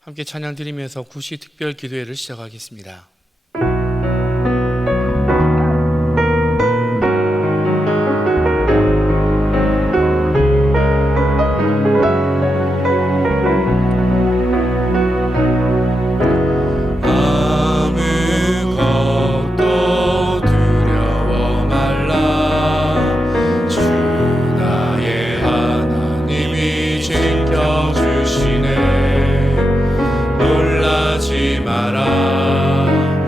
함께 찬양 드리면서 구시 특별 기도회를 시작하겠습니다. 놀라지 마라.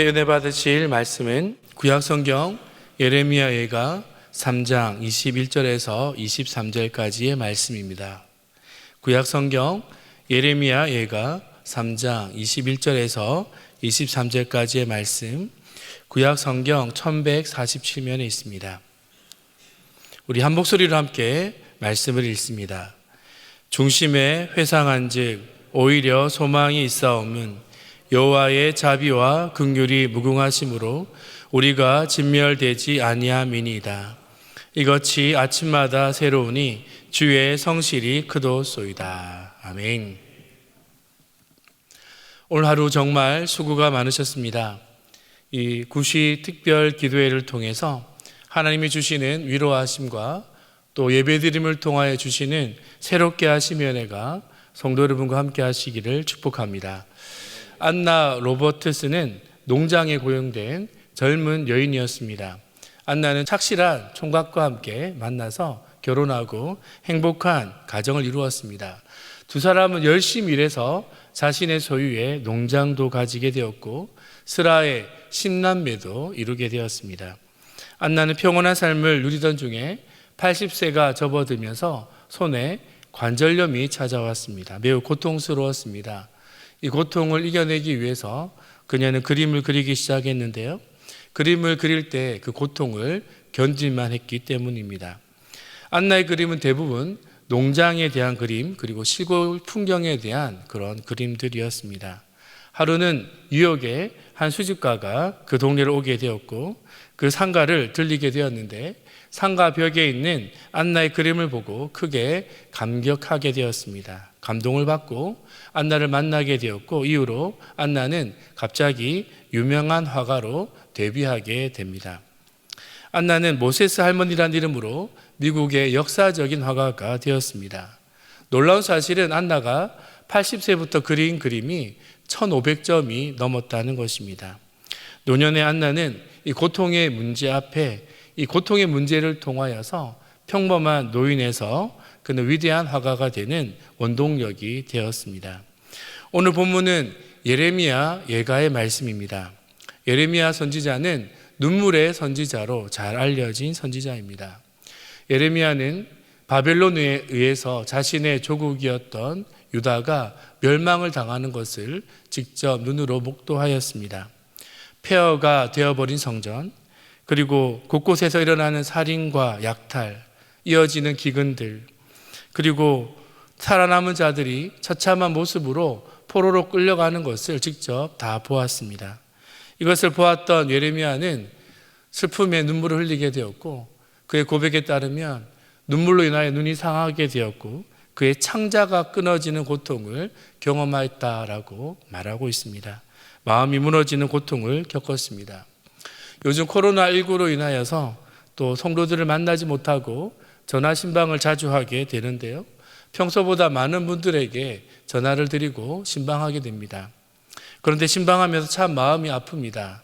함께 은혜 받으실 말씀은 구약성경 예레미야 예가 3장 21절에서 23절까지의 말씀입니다. 구약성경 예레미야 예가 3장 21절에서 23절까지의 말씀, 구약성경 1147면에 있습니다. 우리 한 목소리로 함께 말씀을 읽습니다. 중심에 회상한즉 오히려 소망이 있사옴은 여호와의 자비와 긍휼이 무궁하심으로 우리가 진멸되지 아니함이니이다. 이것이 아침마다 새로우니 주의 성실이 크도소이다. 아멘. 오늘 하루 정말 수고가 많으셨습니다. 이 구시 특별 기도회를 통해서 하나님이 주시는 위로하심과 또 예배드림을 통하여 주시는 새롭게 하심 은혜가 성도 여러분과 함께 하시기를 축복합니다. 안나 로버트스는 농장에 고용된 젊은 여인이었습니다. 안나는 착실한 총각과 함께 만나서 결혼하고 행복한 가정을 이루었습니다. 두 사람은 열심히 일해서 자신의 소유의 농장도 가지게 되었고 스라의 10남매도 이루게 되었습니다. 안나는 평온한 삶을 누리던 중에 80세가 접어들면서 손에 관절염이 찾아왔습니다. 매우 고통스러웠습니다. 이 고통을 이겨내기 위해서 그녀는 그림을 그리기 시작했는데요. 그림을 그릴 때 그 고통을 견딜만 했기 때문입니다. 안나의 그림은 대부분 농장에 대한 그림, 그리고 시골 풍경에 대한 그런 그림들이었습니다. 하루는 뉴욕의 한 수집가가 그 동네를 오게 되었고 그 상가를 들리게 되었는데 상가 벽에 있는 안나의 그림을 보고 크게 감격하게 되었습니다. 감동을 받고 안나를 만나게 되었고 이후로 안나는 갑자기 유명한 화가로 데뷔하게 됩니다. 안나는 모세스 할머니라는 이름으로 미국의 역사적인 화가가 되었습니다. 놀라운 사실은 안나가 80세부터 그린 그림이 1500점이 넘었다는 것입니다. 노년의 안나는 이 고통의 문제 앞에 이 고통의 문제를 통하여서 평범한 노인에서 그는 위대한 화가가 되는 원동력이 되었습니다. 오늘 본문은 예레미야 예가의 말씀입니다. 예레미야 선지자는 눈물의 선지자로 잘 알려진 선지자입니다. 예레미야는 바벨론에 의해서 자신의 조국이었던 유다가 멸망을 당하는 것을 직접 눈으로 목도하였습니다. 폐허가 되어버린 성전, 그리고 곳곳에서 일어나는 살인과 약탈, 이어지는 기근들, 그리고 살아남은 자들이 처참한 모습으로 포로로 끌려가는 것을 직접 다 보았습니다. 이것을 보았던 예레미야는 슬픔에 눈물을 흘리게 되었고 그의 고백에 따르면 눈물로 인하여 눈이 상하게 되었고 그의 창자가 끊어지는 고통을 경험하였다라고 말하고 있습니다. 마음이 무너지는 고통을 겪었습니다. 요즘 코로나19로 인하여서 또 성도들을 만나지 못하고 전화 신방을 자주 하게 되는데요. 평소보다 많은 분들에게 전화를 드리고 신방하게 됩니다. 그런데 신방하면서 참 마음이 아픕니다.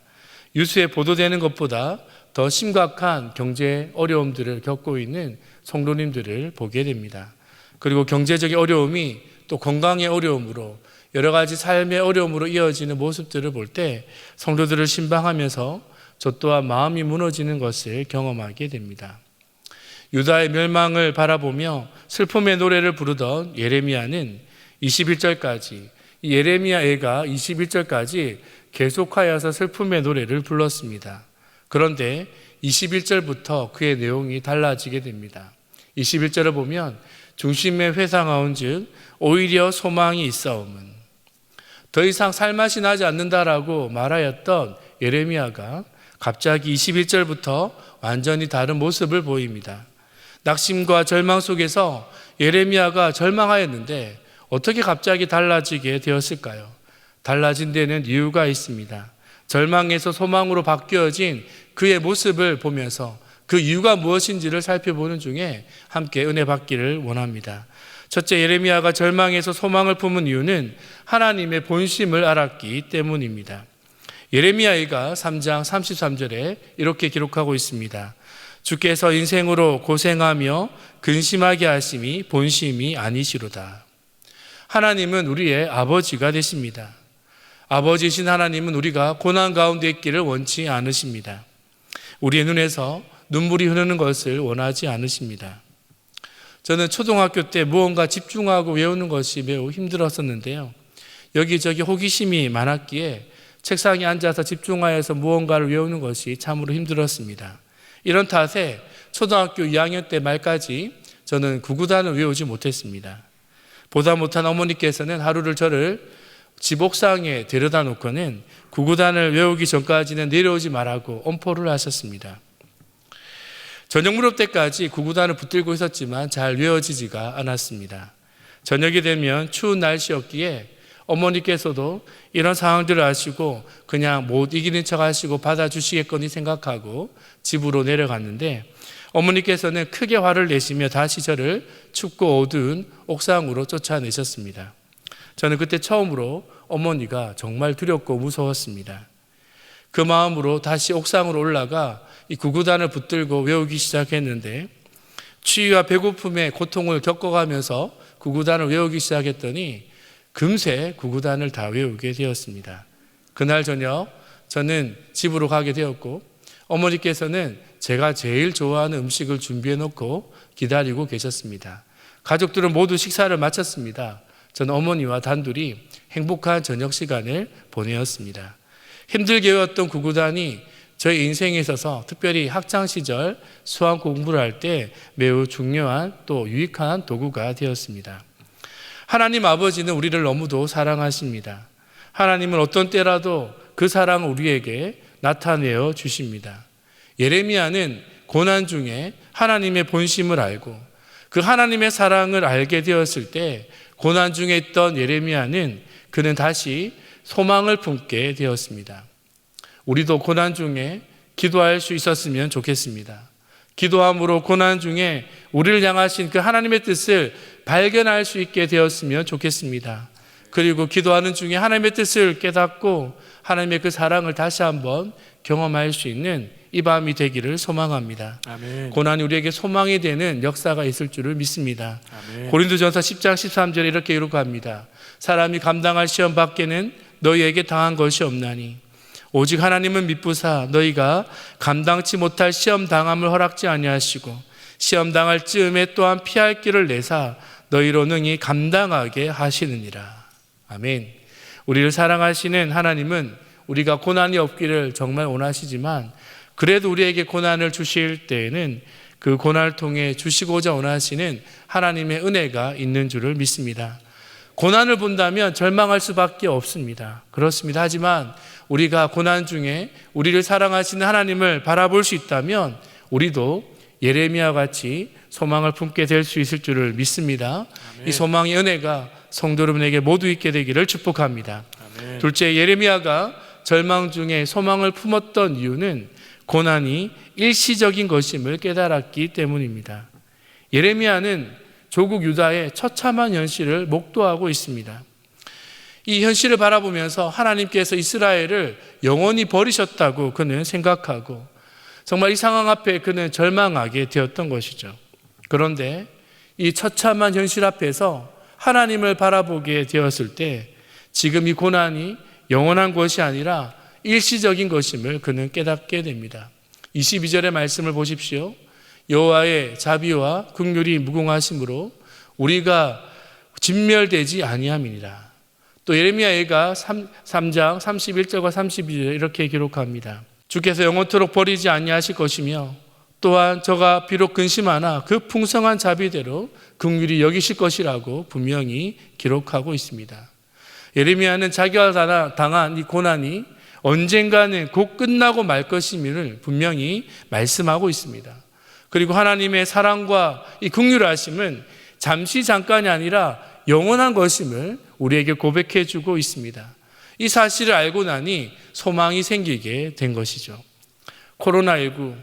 뉴스에 보도되는 것보다 더 심각한 경제 어려움들을 겪고 있는 성도님들을 보게 됩니다. 그리고 경제적인 어려움이 또 건강의 어려움으로 여러 가지 삶의 어려움으로 이어지는 모습들을 볼 때 성도들을 신방하면서 저 또한 마음이 무너지는 것을 경험하게 됩니다. 유다의 멸망을 바라보며 슬픔의 노래를 부르던 예레미야는 21절까지, 예레미야 예가 21절까지 계속하여서 슬픔의 노래를 불렀습니다. 그런데 21절부터 그의 내용이 달라지게 됩니다. 21절을 보면 중심에 회상하온즉 오히려 소망이 있사옴은, 더 이상 살맛이 나지 않는다라고 말하였던 예레미야가 갑자기 21절부터 완전히 다른 모습을 보입니다. 낙심과 절망 속에서 예레미야가 절망하였는데 어떻게 갑자기 달라지게 되었을까요? 달라진 데는 이유가 있습니다. 절망에서 소망으로 바뀌어진 그의 모습을 보면서 그 이유가 무엇인지를 살펴보는 중에 함께 은혜 받기를 원합니다. 첫째, 예레미야가 절망에서 소망을 품은 이유는 하나님의 본심을 알았기 때문입니다. 예레미야가 3장 33절에 이렇게 기록하고 있습니다. 주께서 인생으로 고생하며 근심하게 하심이 본심이 아니시로다. 하나님은 우리의 아버지가 되십니다. 아버지이신 하나님은 우리가 고난 가운데 있기를 원치 않으십니다. 우리의 눈에서 눈물이 흐르는 것을 원하지 않으십니다. 저는 초등학교 때 무언가 집중하고 외우는 것이 매우 힘들었었는데요. 여기저기 호기심이 많았기에 책상에 앉아서 집중하여서 무언가를 외우는 것이 참으로 힘들었습니다. 이런 탓에 초등학교 2학년 때 말까지 저는 구구단을 외우지 못했습니다. 보다 못한 어머니께서는 하루를 저를 집 옥상에 데려다 놓고는 구구단을 외우기 전까지는 내려오지 말라고 엄포를 하셨습니다. 저녁 무렵 때까지 구구단을 붙들고 있었지만 잘 외워지지가 않았습니다. 저녁이 되면 추운 날씨였기에 어머니께서도 이런 상황들을 아시고 그냥 못 이기는 척 하시고 받아주시겠거니 생각하고 집으로 내려갔는데, 어머니께서는 크게 화를 내시며 다시 저를 춥고 어두운 옥상으로 쫓아내셨습니다. 저는 그때 처음으로 어머니가 정말 두렵고 무서웠습니다. 그 마음으로 다시 옥상으로 올라가 이 구구단을 붙들고 외우기 시작했는데, 추위와 배고픔의 고통을 겪어가면서 구구단을 외우기 시작했더니 금세 구구단을 다 외우게 되었습니다. 그날 저녁 저는 집으로 가게 되었고, 어머니께서는 제가 제일 좋아하는 음식을 준비해 놓고 기다리고 계셨습니다. 가족들은 모두 식사를 마쳤습니다. 저는 어머니와 단둘이 행복한 저녁 시간을 보내었습니다. 힘들게 외웠던 구구단이 저희 인생에 있어서 특별히 학창시절 수학 공부를 할 때 매우 중요한 또 유익한 도구가 되었습니다. 하나님 아버지는 우리를 너무도 사랑하십니다. 하나님은 어떤 때라도 그 사랑을 우리에게 나타내어 주십니다. 예레미야는 고난 중에 하나님의 본심을 알고 그 하나님의 사랑을 알게 되었을 때 고난 중에 있던 예레미야는 그는 다시 소망을 품게 되었습니다. 우리도 고난 중에 기도할 수 있었으면 좋겠습니다. 기도함으로 고난 중에 우리를 향하신 그 하나님의 뜻을 발견할 수 있게 되었으면 좋겠습니다. 그리고 기도하는 중에 하나님의 뜻을 깨닫고 하나님의 그 사랑을 다시 한번 경험할 수 있는 이 밤이 되기를 소망합니다. 아멘. 고난이 우리에게 소망이 되는 역사가 있을 줄을 믿습니다. 아멘. 고린도전서 10장 13절에 이렇게 기록합니다. 사람이 감당할 시험 밖에는 너희에게 당한 것이 없나니 오직 하나님은 미쁘사 너희가 감당치 못할 시험 당함을 허락지 아니하시고 시험 당할 즈음에 또한 피할 길을 내사 너희로 능히 감당하게 하시느니라. 아멘. 우리를 사랑하시는 하나님은 우리가 고난이 없기를 정말 원하시지만 그래도 우리에게 고난을 주실 때에는 그 고난을 통해 주시고자 원하시는 하나님의 은혜가 있는 줄을 믿습니다. 고난을 본다면 절망할 수밖에 없습니다. 그렇습니다. 하지만 우리가 고난 중에 우리를 사랑하시는 하나님을 바라볼 수 있다면 우리도 예레미야와 같이 소망을 품게 될 수 있을 줄을 믿습니다. 아멘. 이 소망의 은혜가 성도 여러분에게 모두 있게 되기를 축복합니다. 아멘. 둘째, 예레미야가 절망 중에 소망을 품었던 이유는 고난이 일시적인 것임을 깨달았기 때문입니다. 예레미야는 조국 유다의 처참한 현실을 목도하고 있습니다. 이 현실을 바라보면서 하나님께서 이스라엘을 영원히 버리셨다고 그는 생각하고 정말 이 상황 앞에 그는 절망하게 되었던 것이죠. 그런데 이 처참한 현실 앞에서 하나님을 바라보게 되었을 때 지금 이 고난이 영원한 것이 아니라 일시적인 것임을 그는 깨닫게 됩니다. 22절의 말씀을 보십시오. 여호와의 자비와 긍휼이 무궁하심으로 우리가 진멸되지 아니함이니라. 또 예레미야가 3장 31절과 32절에 이렇게 기록합니다. 주께서 영원토록 버리지 아니하실 것이며 또한 저가 비록 근심하나 그 풍성한 자비대로 긍휼히 여기실 것이라고 분명히 기록하고 있습니다. 예레미야는 자기가 당한 이 고난이 언젠가는 곧 끝나고 말 것임을 분명히 말씀하고 있습니다. 그리고 하나님의 사랑과 이 긍휼하심은 잠시 잠깐이 아니라 영원한 것임을 우리에게 고백해 주고 있습니다. 이 사실을 알고 나니 소망이 생기게 된 것이죠. 코로나19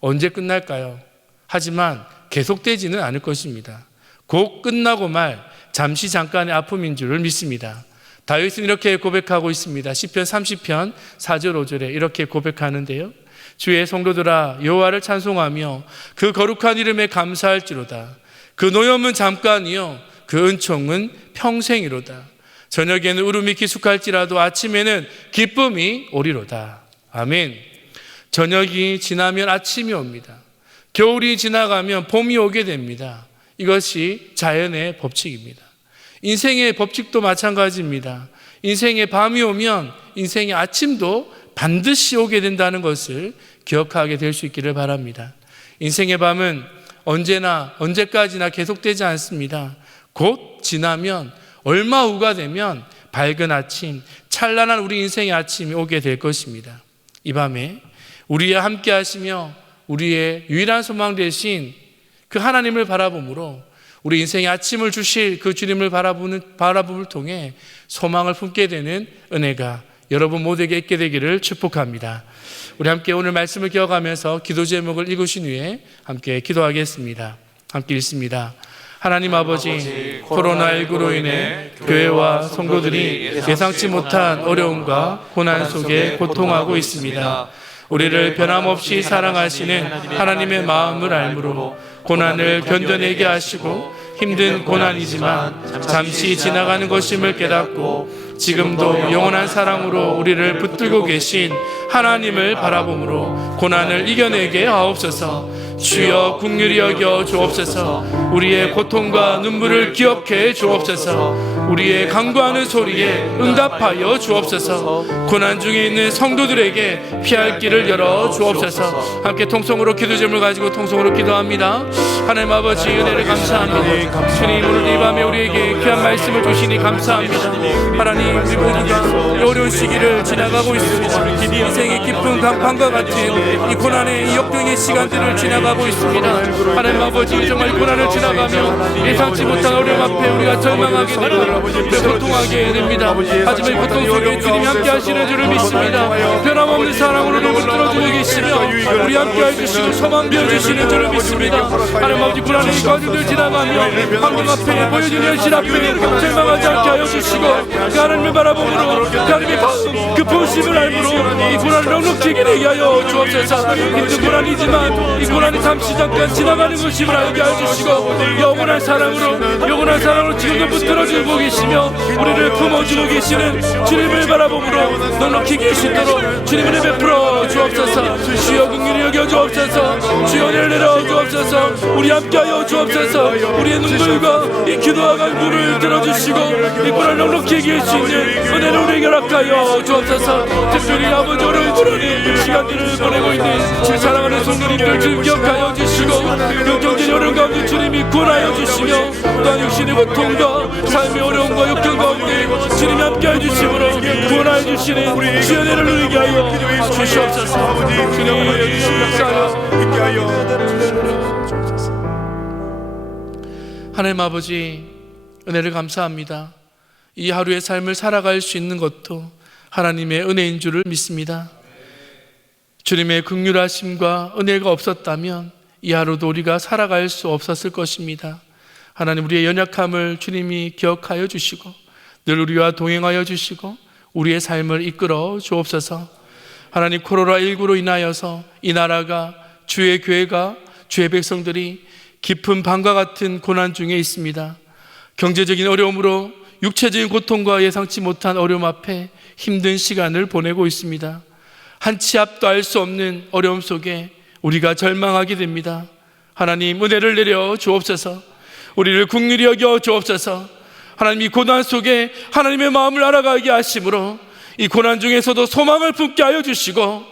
언제 끝날까요? 하지만 계속되지는 않을 것입니다. 곧 끝나고 말 잠시 잠깐의 아픔인 줄을 믿습니다. 다윗은 이렇게 고백하고 있습니다. 시편 30편 4절 5절에 이렇게 고백하는데요. 주의 성도들아 여호와를 찬송하며 그 거룩한 이름에 감사할지로다. 그 노염은 잠깐이요 그 은총은 평생이로다. 저녁에는 울음이 기숙할지라도 아침에는 기쁨이 오리로다. 아멘. 저녁이 지나면 아침이 옵니다. 겨울이 지나가면 봄이 오게 됩니다. 이것이 자연의 법칙입니다. 인생의 법칙도 마찬가지입니다. 인생의 밤이 오면 인생의 아침도 반드시 오게 된다는 것을 기억하게 될 수 있기를 바랍니다. 인생의 밤은 언제나 언제까지나 계속되지 않습니다. 곧 지나면 얼마 후가 되면 밝은 아침, 찬란한 우리 인생의 아침이 오게 될 것입니다. 이 밤에 우리와 함께 하시며 우리의 유일한 소망 되신 그 하나님을 바라봄으로 우리 인생의 아침을 주실 그 주님을 바라봄을 통해 소망을 품게 되는 은혜가 여러분 모두에게 있게 되기를 축복합니다. 우리 함께 오늘 말씀을 기억하면서 기도 제목을 읽으신 후에 함께 기도하겠습니다. 함께 읽습니다. 하나님 아버지, 코로나19로 인해 교회와 성도들이 예상치 못한 어려움과 고난 속에 고통하고 있습니다. 우리를 변함없이 사랑하시는 하나님의 마음을 알므로 고난을 견뎌내게 하시고 힘든 고난이지만 잠시 지나가는 것임을 깨닫고 지금도 영원한 사랑으로 우리를 붙들고 계신 하나님을 바라봄으로 고난을 이겨내게 하옵소서. 주여 긍휼히 여겨 주옵소서. 우리의 고통과 눈물을 기억해 주옵소서. 우리의 간구하는 소리에 응답하여 주옵소서. 고난 중에 있는 성도들에게 피할 길을 열어 주옵소서. 함께 통성으로 기도 제목을 가지고 통성으로 기도합니다. 하나님 아버지, 은혜를 감사합니다. 주님, 오늘 이 밤에 우리에게 귀한 말씀을 주시니 감사합니다. 하나님, 우리 모두가 이 어려운 시기를 지나가고 있습니다. 인생의 깊은 강판과 같은 이 고난의 이 역경의 시간들을 지나가고 있습니다. 하나님 아버지, 정말 고난을 지나가며 예상치 못한 어려움 앞에 우리가 절망하게 되고 고통하게 됩니다. 하지만 이 고통 속에 주님이 함께 하시는 줄을 믿습니다. 변함없는 사랑으로 우리를 붙들어주고 계시며 우리 함께 해주시고 소망 비워주시는 줄을 믿습니다. 하나님 아버지, 고난의 과정들 지나가며 환경 앞에 보여진 현실 앞에 절망하지 않게 하여 주시고 그 하나님을 바라보므로 그 하나님의 그 보심을 알므로 이 고난을 넉넉히 되게 하여 주옵소서. 힘든 고난이지만 이 고난이 잠시 잠깐 지나가는 것임을 알게 해주시고 영원한 사랑으로 지금도 붙들어주고 계시며 우리를 품어주고 계시는 주님을 바라보므로 넉넉히 계시도록 주님을 베풀어 주옵소서. 주여 긍휼히 여겨 주옵소서. 주여 은혜를 내려 주옵소서. 우리 함께하여 주옵소서. 우리의 눈물과 이 기도와 간구를 들어주시고 이 고난을 넉넉히 계시는 은혜를 우리에게 허락하여 주옵소서. 특별히 아버지 어려운 시간들을 보내고 있는 주 사랑하는 성도님들 주님 기억하여 주시고 그 경제 어려운 가운데 주님이 구원하여 주시며 또한 육신의 고통과 삶의 어려움과 역경 가운데 주님이 함께해 주심으로 구원하여 주시는 주의 은혜를 누리게 하여 주시옵소서. 주님 역사하여 하나님 아버지, 은혜를 감사합니다. 이 하루의 삶을 살아갈 수 있는 것도 하나님의 은혜인 줄을 믿습니다. 주님의 긍휼하심과 은혜가 없었다면 이 하루도 우리가 살아갈 수 없었을 것입니다. 하나님, 우리의 연약함을 주님이 기억하여 주시고 늘 우리와 동행하여 주시고 우리의 삶을 이끌어 주옵소서. 하나님, 코로나19로 인하여서 이 나라가, 주의 교회가, 주의 백성들이 깊은 밤과 같은 고난 중에 있습니다. 경제적인 어려움으로 육체적인 고통과 예상치 못한 어려움 앞에 힘든 시간을 보내고 있습니다. 한 치 앞도 알 수 없는 어려움 속에 우리가 절망하게 됩니다. 하나님, 은혜를 내려 주옵소서. 우리를 긍휼히 여겨 주옵소서. 하나님, 이 고난 속에 하나님의 마음을 알아가게 하심으로 이 고난 중에서도 소망을 품게 하여 주시고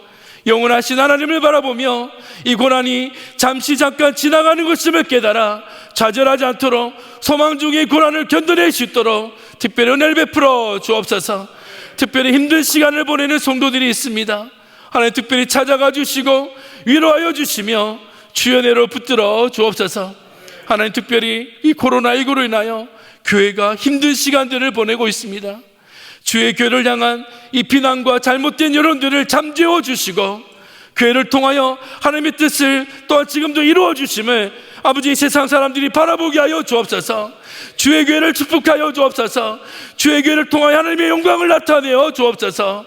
영원하신 하나님을 바라보며 이 고난이 잠시 잠깐 지나가는 것임을 깨달아 좌절하지 않도록 소망 중에 고난을 견뎌낼 수 있도록 특별히 은혜를 베풀어 주옵소서. 특별히 힘든 시간을 보내는 성도들이 있습니다. 하나님, 특별히 찾아가 주시고 위로하여 주시며 주의 은혜로 붙들어 주옵소서. 하나님, 특별히 이 코로나19로 인하여 교회가 힘든 시간들을 보내고 있습니다. 주의 교회를 향한 이 비난과 잘못된 여론들을 잠재워 주시고 교회를 통하여 하나님의 뜻을 또한 지금도 이루어 주심을 아버지, 세상 사람들이 바라보게 하여 주옵소서. 주의 교회를 축복하여 주옵소서. 주의 교회를 통하여 하나님의 영광을 나타내어 주옵소서.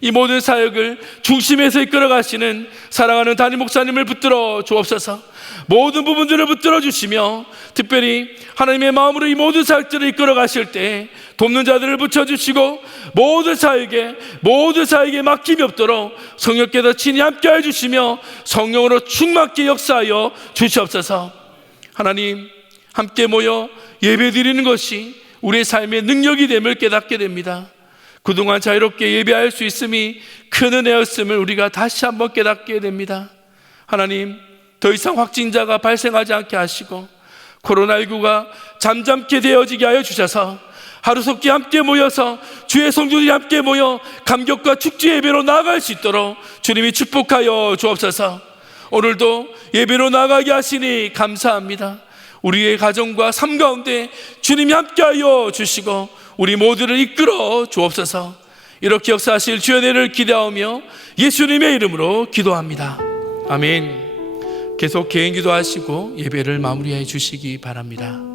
이 모든 사역을 중심에서 이끌어 가시는 사랑하는 담임 목사님을 붙들어 주옵소서. 모든 부분들을 붙들어 주시며 특별히 하나님의 마음으로 이 모든 사역들을 이끌어 가실 때 돕는 자들을 붙여주시고 모든 사역에 막힘이 없도록 성령께서 친히 함께해 주시며 성령으로 충만케 역사하여 주시옵소서. 하나님, 함께 모여 예배드리는 것이 우리의 삶의 능력이 됨을 깨닫게 됩니다. 그동안 자유롭게 예배할 수 있음이 큰 은혜였음을 우리가 다시 한번 깨닫게 됩니다. 하나님, 더 이상 확진자가 발생하지 않게 하시고 코로나19가 잠잠케 되어지게 하여 주셔서 하루속히 함께 모여서 주의 성도들이 함께 모여 감격과 축제 예배로 나아갈 수 있도록 주님이 축복하여 주옵소서. 오늘도 예배로 나가게 하시니 감사합니다. 우리의 가정과 삶 가운데 주님이 함께하여 주시고 우리 모두를 이끌어 주옵소서. 이렇게 역사하실 주의 은혜를 기대하며 예수님의 이름으로 기도합니다. 아멘. 계속 개인 기도하시고 예배를 마무리해 주시기 바랍니다.